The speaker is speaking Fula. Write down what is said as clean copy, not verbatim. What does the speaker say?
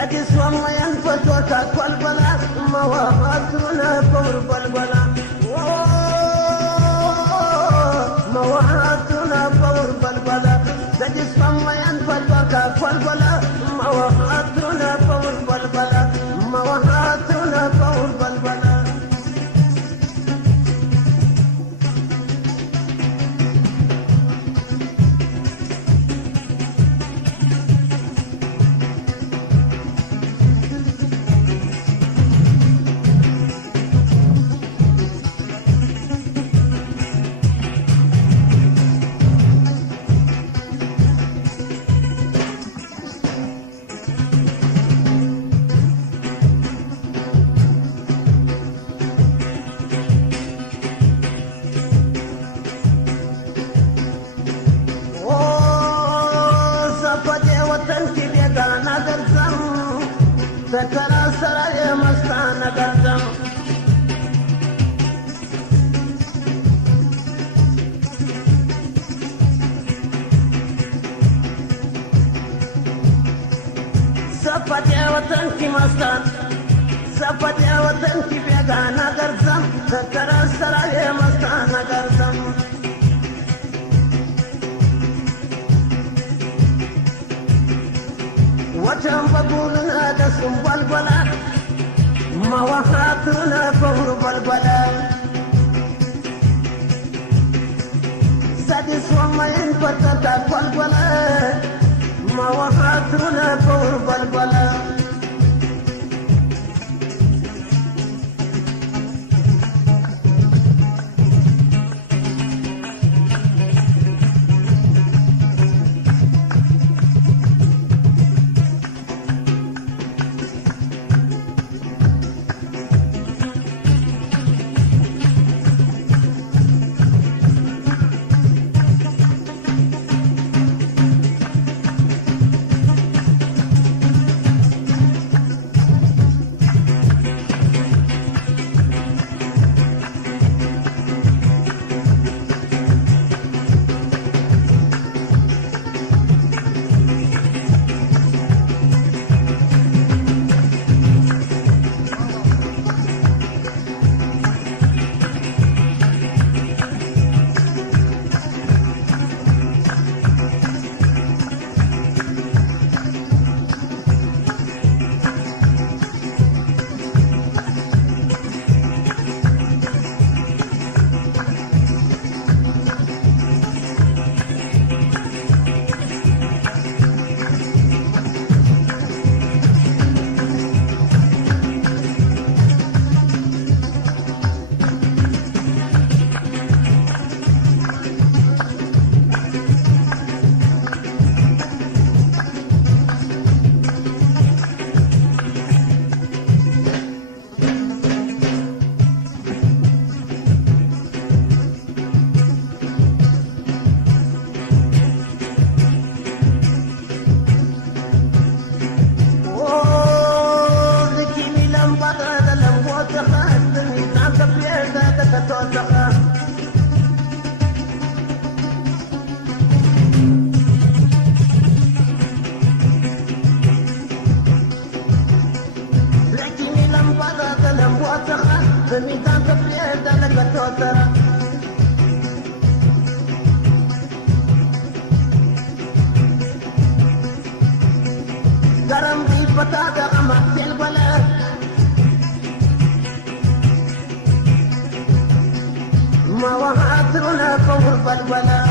سادس والله ينفتوك والبلا مواهاتنا فور بالبلا مواهاتنا فور بالبلا سادس والله ينفتوك والبلا مواهاتنا فور بالبلا مواهاتنا فور بالبلا سكرا سراي مستان قدم سفت يا وطن کی مستان سفت يا وطن کی بیگانا گردم سکرا سراي مستان گردم وجم بقولنا دسم بالبلا مواهاتنا فور بالبلا سادس والله ينفتك بالبلا مواهاتنا فور بالبلا Garam di patada amat silbala مواهاتنا فور بالبلا